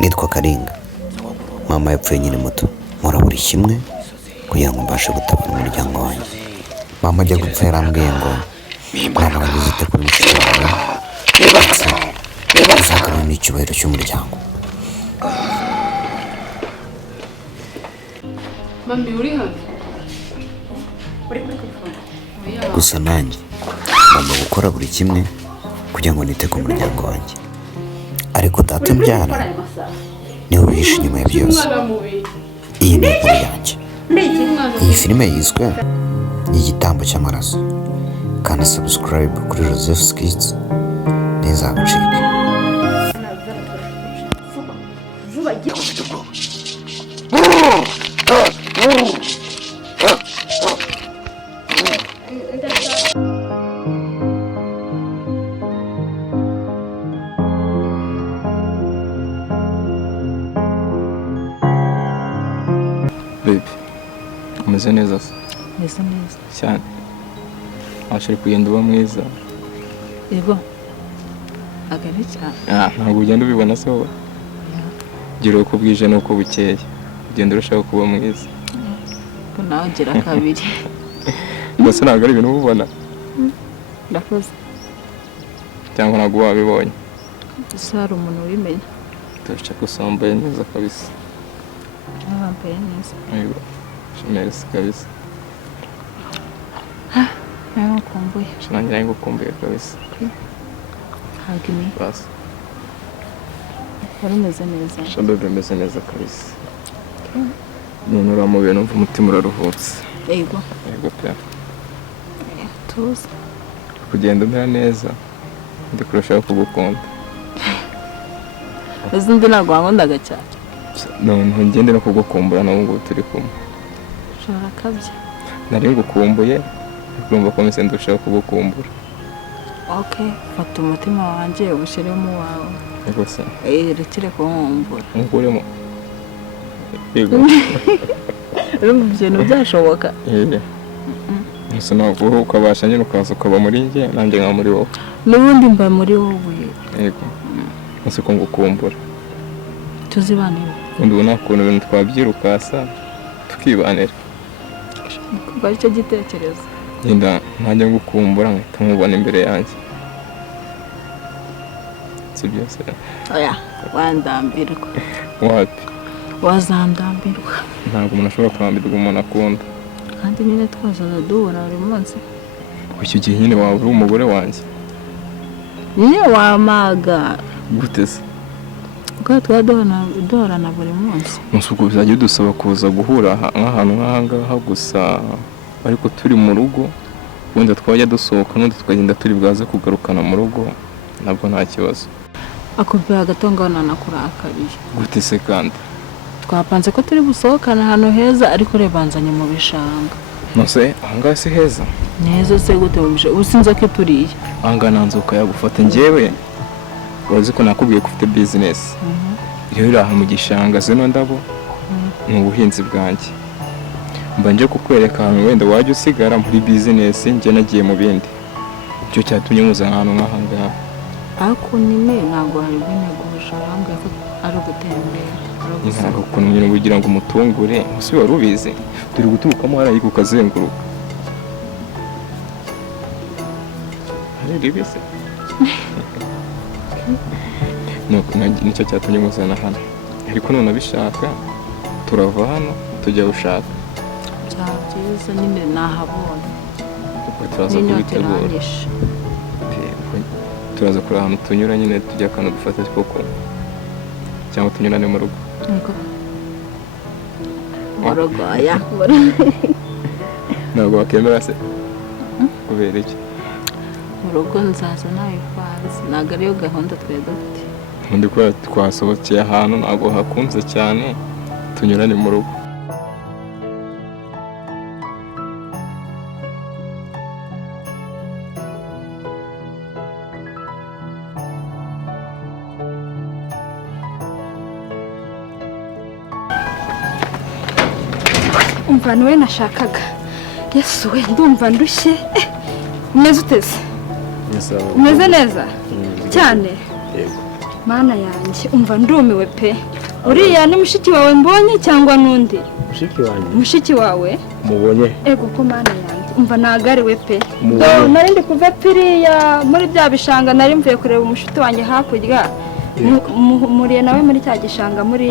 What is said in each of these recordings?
nitwa Karinga. Mama yapfuye nyine muto, nkora buri kimwe kugira ngo mbashe gutabara umuryango wanjye. Mama ajya gupfa yarambwiye ngo mwana wanjye uzite kuri mushiki wawe ndetse uzagarura n'icyubahiro cy'umuryango. Mami uri hano? Gusa nanjye ngomba gukora buri kimwe kugira ngo nite ku muryango wanjye, ariko data mbyara niwe wihishe inyuma ya byose. Iyi ni inkuru yanjye. Iyi filime yiswe Igitambo cy'amaraso. Kandi subscribe kuri Joseph's Kids ntizagucike. Baby, umeze neza se? Meze neza cyane. Washari kugenda uba mwiza. Yego. Agari cyane. Ntabwo ugenda ubibona se wowe? Gira uko bwije nuko bukeye. Ugenda urushaho kuba mwiza. Ko nawe gira kabiri. Mbese ntabwo ari ibintu ubona? Ndakoze. Cyangwa ntabwo wabibonye? Gusa hari umuntu ubimenya. Turashaka gusambaye neza kabisa. Wambaye neza. Yego. Merci kabisa. Nawe ukumbuye. Nanjye ngukumbuye kabisa. Hagini. Basi. Wari umeze neza. Shabebe umeze neza kabisa. None uramubiye numva umutima uraruhutse. Yego. Yego pe. Tuzi. Kugenda umera neza. Ndi kurushaho kugukunda. Izindi ntabwo wankundaga cyane. None ngende no kugukumbura nawe ngo turi kumwe. Ushobora kabya. Nari ngukumbuye, urumva ko mise ndushaho kugukumbura. Okay, fata umutima wanjye ubushyiremo wawe. Yego se. Rekere kunkumbura. Nkuremo. Yego. Urumva ibintu byashoboka. Nse ntabwo ukabasha nyine ukaza ukaba muri njye nanjye nka muri wowe. N'ubundi mba muri wowe. Yego. Nse ko ngukumbura. Tuzibanira. Undi ubona ukuntu ibintu twabyirukasa tukibanira. Kuba icyo gitekerezo. Yenda ntajya ngukumbura nkahita nkubona imbere yanjye. Sibyo se? Oya, wandambirwa. Wapi? Wazandambirwa. Ntabwo umuntu ashobora kurambirwa umuntu akunda. Kandi nyine twazana duhura buri munsi. Icyo gihe nyine waba uri umugore wanjye. Nyine wamaga. Gute se? Kuko duhorana buri munsi. Ubwo bizajya dusaba kuza guhura nk'ahantu nk'ahangaha gusa, ariko turi mu rugo wenda twajya dusohoka n'undi tukagenda turi bwaze kugarukana mu rugo nabwo nta kibazo. Akubwira agatongana nakurakariye. Gute se kandi? Twapanze ko turi busohokana ahantu heza ariko rebanzanye mu bishanga. Nose ahangaha si heza? Neza se gute mu bishanga? Usinze ko turiye. Ahangaha nanzuka yagufata njyewe. Wazi ko nakubwiye ko ufite business. Rero iraha mu gishanga zino ndabo ni ubuhinzi bwanjye. Mba nje kukwereka ahantu wenda wajya usigara muri business njye nagiye mu bindi. Icyo cyatumye muza ahantu nk'ahangaha. Ako nyine ntabwo hari bineguje ahanga ko ari ugutembera. Ntabwo ukuntu nyine ugira ngo umutungure usi wari ubizi turi guturukamo hariya ukazenguruka. Hari ribise. Nicyo cyatumye muzana hano, ariko none abishaka turava hano tujya gushaka. Byiza nyine nahabonye. Turaza kubitegura. Turaza kuri ahantu tunyura nyine tujya akantu dufata koko cyangwa tunyurane mu rugo. Mu rugo ya. Ntabwo bakemera se? Kubera iki? Mu rugo nzaza nawe fazi. Ntabwo ariyo gahunda twari dufite. Undi ko twasohokeye ahantu ntabwo hakunze cyane tunyurane mu rugo. Umva niwe nashakaga. Yesu we ndumva ndushye. Umeze uteze? Umeze neza? Cyane. mana yanjye umva ndumiwe pe uriya ni mushiki wawe mbonye cyangwa n'undi mushiki wanjye mushiki wawe mubonye ego ko mana yanjye umva nagariwe pe nari ndi kuva piriya muri bya bishanga nari mvuye kureba umushuti wanjye hakurya muriye nawe muri cya gishanga muri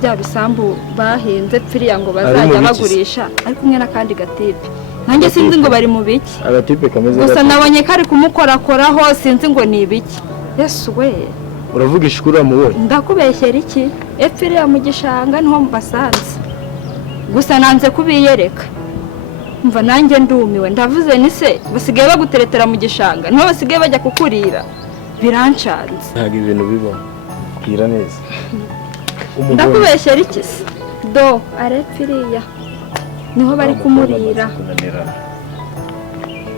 bya bisambu bahinze piriya ngo bazajya bagurisha ari kumwe n'akandi gatipe nanjye sinzi ngo bari mu biki agatipe kameze gusa nabonye kari kumukorakoraho sinzi ngo ni ibiki yesu we uravugisha ukuri wamubonye ndakubeshyera iki epfiriya mu gishanga niho mbasanze gusa nanze kubiyereka mva nanjye ndumiwe ndavuze ni se basigaye baguteretera mu gishanga niho basigaye bajya kukurira birancanze ntabwo ibintu biba bwira neza ndakubeshyera iki se do arepfiriya niho bari kumurira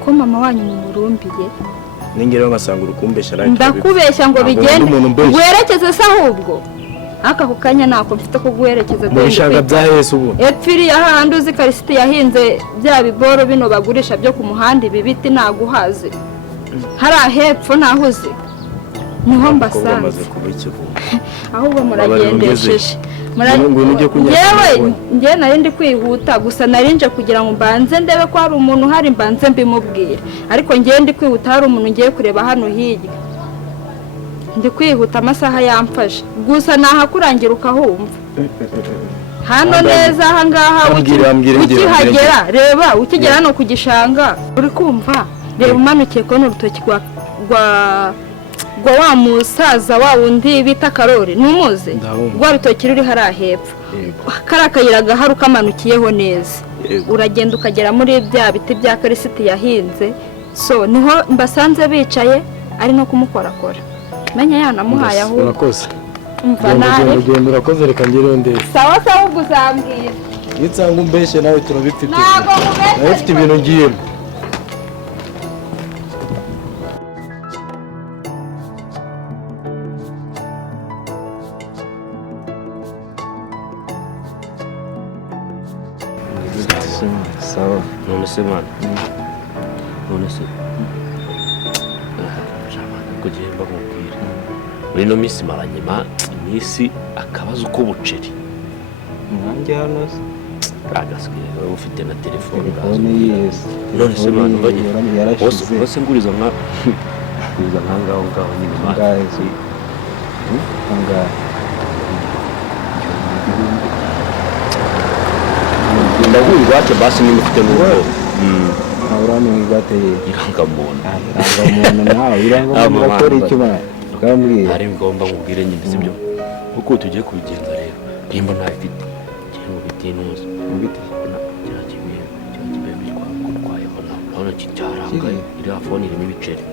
ko mama wanyu mumurumbiye n'ingero ngasanga urukumbesha nawe ndakubeshya ngo bigende guherekeze se ahubwo aka ku kanya ntako mfite ko guherekeza mu bishanga bya Yesu ubu epfiriya hahandi uzi karisiti yahinze bya biboro bino bagurisha byo ku muhanda ibi biti naguhaze hari ahepfo nahuze niho mbasanze ahubwo muragendesheje njyewe nari ndi kwihuta gusa narinje kugira ngo mbanze ndebe ko hari umuntu uhari mbanze mbimubwira ariko njyewe ndi kwihuta hari umuntu ngiye kureba hano hirya ndi kwihuta amasaha yamfashe gusa nahakurangira ukahumva hano neza ahangaha ukihagera reba ukigera hano ku gishanga uri kumva reba umanukiye kubona urutoki rwa wa musaza wa wundi bita Karori numuze rwa rutoki ruri hari ahepfo kari akayira gahari ukamanukiyeho neza uragenda ukagera muri bya biti bya karisiti yahinze so niho mbasanze bicaye ari no kumukorakora menya yanamuhaye ahubwo urakoze umva nawe urakoze reka ngire ndende sawa sawa ubwo uzambwira nitsanga umbeshe nawe turabifite ntabwo mubeshe nawe ufite ibintu ngiyemo sawa none se mwana none se kugira ngo nkubwire muri no minsi maranye iminsi akabazo k'ubuceri nanjye hano agasigaye wowe ufite na telefone none se mwana wose nguriza nkangaho nyine mwana ndaguye igwate basi nimba ufite n'ubwoba urani igwate irangamuntu nawe irangamuntu urakora iki mwana ukambwira ari ngomba nkubwire nyine sibyo kuko tugiye kubigenza rero nimba ntayifite kiri mu biti n'uzi mu biti kiriya kibiye bitwayeho nawe cyarakaye iriya fone irimo ibiceri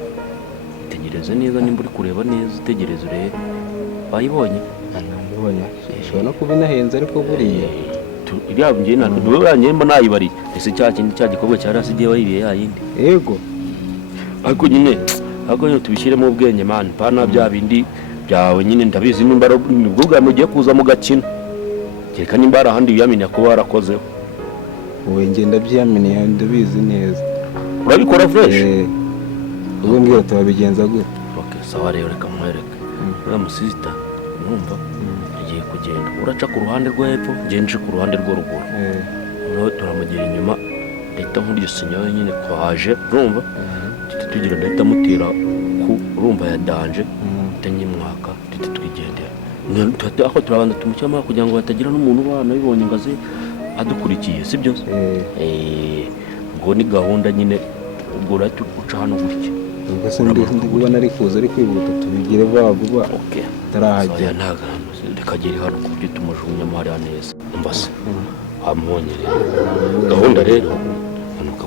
tegereze neza nimba uri kureba neza utegereze urebe bayibonye ushobora no kuba inahenze ariko buriya iriya ngiye niba nayibariye ese cya kindi cya gikorwa cyari hasigaye wayiriye yayindi yego ariko nyine tubishyiremo ubwenge mani pana bya bindi byawe nyine ndabizi nimba nibwo bwa mugiye kuza mu gakino kereka nimba hari ahandi wiyamenya kuba warakozeho wowe ngenda byiyaminiye ndabizi neza urabikora fresh ubwo mbwira tubabigenza gute okay sawa rero reka mwereke uriya musisita numva agiye kugenda uraca ku ruhande rwo hepfo ngenje ku ruhande rwo ruguru noneho turamugera inyuma leta nk'iryo sinyawe nyine kwaje urumva tugira ndahita mutera ku urumva ya danje tanyimwaka twigendera aho turabanza tumucyama kugira ngo hatagira n'umuntu ubana bibonye ngo aze adukurikiye sibyo ubwo ni gahunda nyine ubwo urahita uca hano gutya ubwo se ndi kubona ari kuza ari kwihuta tubigire vuba vuba tarahagera rikagera hano ku buryo tumujugunyamo hariya neza mbase wamubonye rero gahunda rero manuka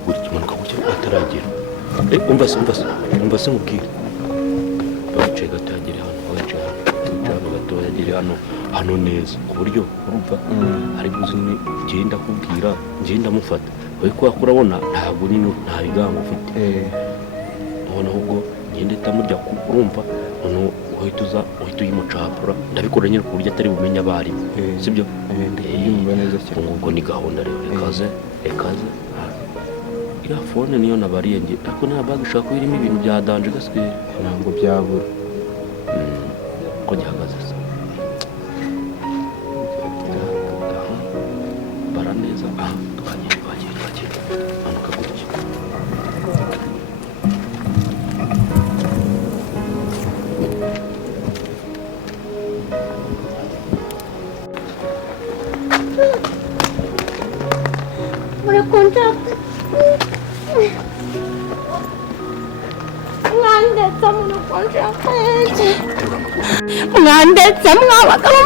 gutya ataragera umva se mubwire baciye gato yagere hano baciye hano gato yagere hano neza ku buryo urumva ari buzi ngenda kubwira ngenda mufata ariko urabona ntabwo nyine nta bigango ufite noneho ubwo ngenda itamurya urumva noneho uhita uyimucapura ndabikora nyine ku buryo atari bumenye abarimu sibyo ubwo ni gahunda rero rekaze iriya fone niyo nabariye nge ariko nta bag ushaka ko irimo ibintu bya danje gasigaye ntabwo byabura uko gihagaze se bara neza twagiye manuka gutya mwandetse mwabagabo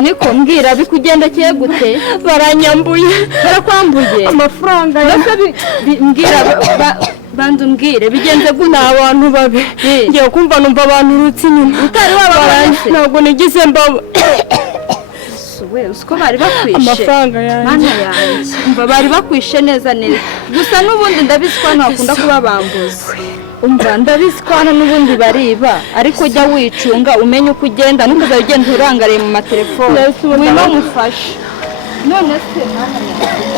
niko mbwira bikugendekeye gute? Baranyambuye. Barakwambuye amafaranga mbwira banza umbwire bigenze gute? Abantu babi ngiye kumva numva abantu urutse inyuma utari wabaranse ntabwo nigize mbaba we usko bari bakwishe amafaranga yanjye mana yanjye umva bari bakwishe neza gusa n'ubundi ndabizi ko ntakunda kuba bambuze umva ndabizi ko hano n'ubundi bariba ariko jya wicunga umenye uko ugenda n'ukuza ugenda urangariye mu matelefone wino mufashe none se mana yanjye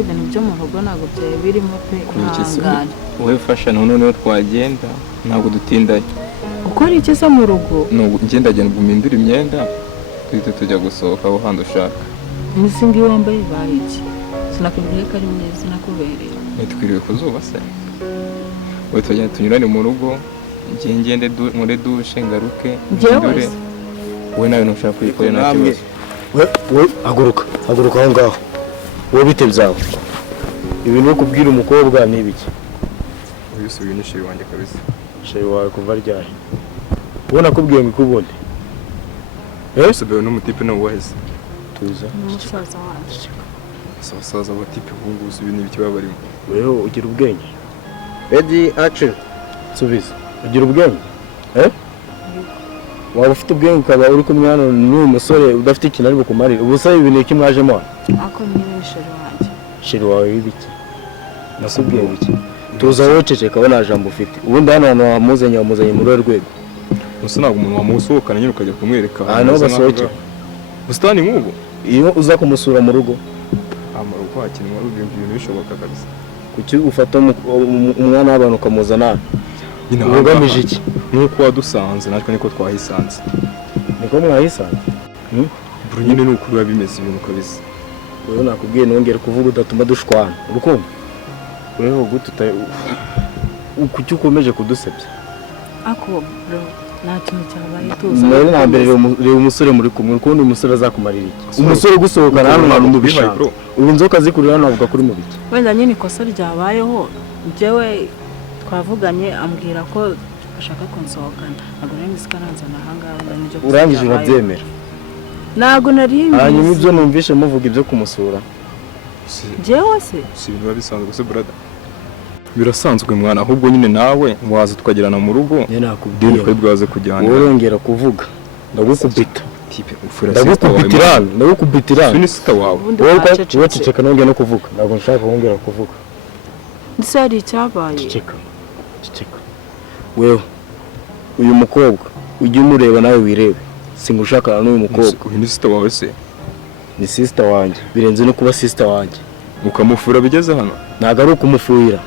ibintu byo mu rugo ntabwo byari birimo pe ihangane wowe fasha noneho twagenda ntabwo dutindaye ukora iki se mu rugo ngendagenda guhindura imyenda duhita tujya gusohoka aho handi ushaka iminsi ngiyo wambaye ibaye iki sinakubwiye ko ari myiza nakubereye nitwiriwe ku zuba se wowe tugenda tunyurane mu rugo ngende muri dushe ngaruke njyewe wowe nawe ntushaka kuyikorera nta kibazo we haguruka aho ngaho wowe bite byawe ibintu kubwira umukobwa ni ibiki uyu si ibintu shiri wanjye kabisa sheri wawe kuva ryari ubona kubwiye ngo ikubundi usobewe n'umutipe nawe waheze tuza n'umusaza wacu abasaza batipe bunguza ibintu bikiba barimo weho ugira ubwenge ready action subiza ugira ubwenge waba ufite ubwenge ukaba uri kumwe hano n'uyu musore udafite ikintu ari bukumarire ubu se ibintu iki mwajemo ako nyine sheri wanjye sheri wawe w'ibiki nasubwiye iki tuza wowe ceceka we nta jambo ufite ubundi hano hantu wamuzanye muri rwego gusa ntabwo umuntu wamusohokana nyine ukajya kumwereka ahantu basohokera ubusitani nk'ubu iyo uza kumusura mu rugo mu rugo hakinwa ibintu bishoboka kabisa kuki ufata umwana w'abantu ukamuzana ugamije iki nk'uko wadusanze natwe niko twahisanze niko mwahisanze buri nyine ni ukuri biba bimeze ibintu kabisa wewe nakubwiye nongere kuvuga udatuma dushwana urukumva wewe gute kuki ukomeje kudusebya ako bro nta kintu cyabaye tuza mwene na mbere reba umusore muri kumwe ukundi umusore azakumarira iki umusore gusohokana hano hantu mu bishanga ubu inzoka zikurira hano avuga kuri mu biki wenda nyine ikosa ryabayeho njyewe twavuganye ambwira ko ashaka kunsohokana ntabwo nari nzi ko aranzana ahangaha wenda n'ibyo urangije urabyemera ntabwo nari mbizi hanyuma ibyo numvishe muvuga ibyo kumusura njyewe se si ibintu biba bisanzwe gusa brother birasanzwe mwana ahubwo nyine nawe waza tukagirana mu rugo njye nakubwiye ko bwaze kujyana urongera kuvuga ndagukubita tipe ufura ndagukubitira ni sita wawe wowe ceceka nongeye no kuvuga ntabwo nshaka kongera kuvuga ndetse hari icyabaye ceceka wewe uyu mukobwa ujye umureba nawe wirebe singushakana n'uyu mukobwa uyu ni sita wawe se ni sister wanjye birenze no kuba sister wanjye ukamufura bigeze hano ntabwo ari ukumufuhira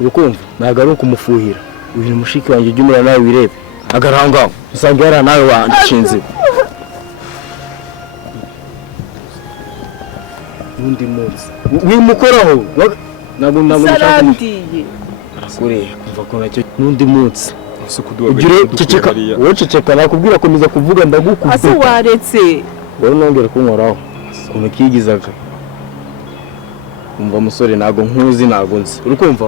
urukumva ntabwo ari ukumufuhira uyu ni mushiki wanjye ujye umureba nawe wirebe agarangaho usanga yari nawe wanshinze undi munsi wimukoraho ntabwo sarandiye arakure kumva ko nacyo n'undi munsi ugire ceceka wowe ceceka nakubwira komeza kuvuga ndagukubita ase waretse wowe nongere kunkoraho ukuntu kigizaga umva musore ntabwo nkuzi ntabwo nzi urikumva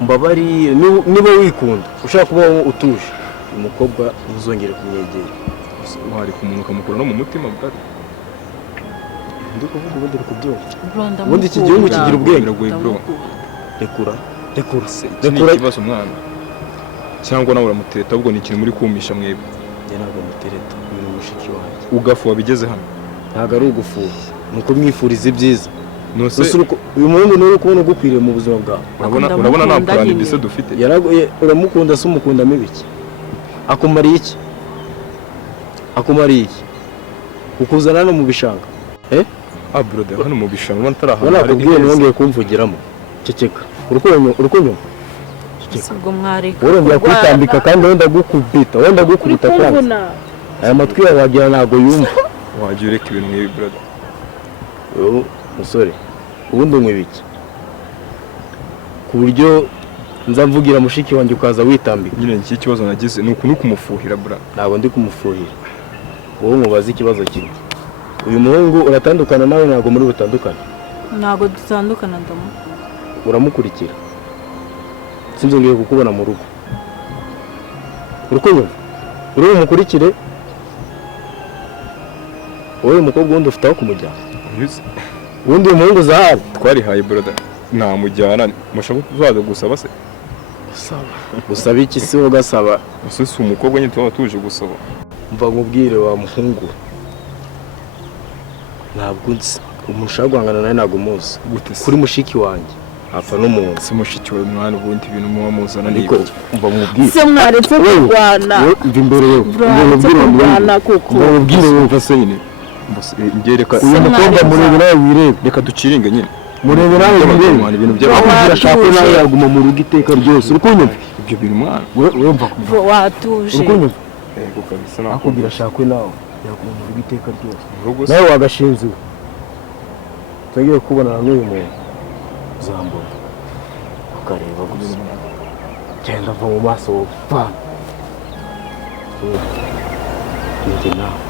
mbabariye niba wikunda ushaka kubaho utuje umukobwa ntuzongere kumwegera wari kumuntu ukamukura no mu mutima bwari ndi kuvuga ubundi uri kubyumva ubundi iki gihugu kigira ubwenge rekura rekura ikibazo umwana cyangwa nawe uramuteta ahubwo ni ikintu muri kumisha mwebwe njye ntabwo mutereta uyu ni mushiki wanjye ugafu wabigeze hano ntabwo ari ugufuha ni uko mwifuriza ibyiza nose uyu muhungu niwe uri kubona ugukwiriye mu buzima bwawe. urabona nta plan ndetse dufite. Uramukunda se umukundamo ibiki? Akumariye iki? Ukuzana hano mu bishanga. Brother, hano mu bishanga ubona atari ahantu ubona akubwiye nongeye kumvugiramo. Ceceka. Urukunyuma. ubwo mwareka Urongera kwitambika kandi wenda gukubita kandi. Aya matwi yawe wagira ntago yumva. Wagiye ureka ibintu nk'ibi brother. Yo musore, ubundi unywa ibiki? Ku buryo nza mvugira mushiki wanjye ukaza witambika. Nyine iki kibazo nagize ni ukuntu kumufuhira bra. Ntabwo ndi kumufuhira. Wowe mubaza ikibazo kimwe. Uyu muhungu uratandukana nawe ntabwo muri butandukana. ntabwo dutandukana ndamu Uramukurikira. Sinzi ngiye kukubona mu rugo. Urukunyuma. Uri umukurikire. Wowe umukobwa wundi ufite aho kumujyana. Ubundi uyu muhungu zahari Twarihaye brother. Namujyana mushaka kuzaza gusaba se. Usaba iki se ugasaba? Ese si umukobwa nyine tuba tuje gusaba. Mva nkubwire wa muhungu. Ntabwo nzi. Umuntu ushaka guhangana nawe ntabwo umuzi. Kuri mushiki wanjye apfa n'umuntu. Se mushiki wawe mwana ubundi ibintu muba muzana Ariko mva nkubwire. se mwaretse kurwana Mva imbere yewe. mwaretse kurwana kuko ubwire wumva se nyine. Ngereka Uyu mukobwa murebe nawe wirebe. reka duciringe nyine. Murebe nawe wirebe. Ibintu Akubwira ashaka nawe yaguma mu rugo iteka ryose. Urukunyumva. ibyo bintu mwana. Wewe mva kumva. watuje Urukunyumva. Yego kabisa nako. Akubwira ashaka nawe yaguma mu rugo iteka ryose. Urugo se. Nawe wagashinziwe. Tugiye kubonana n'uyu muntu. Uzambona. Ukareba gusa. Genda va mu maso. Va. Njye nawe.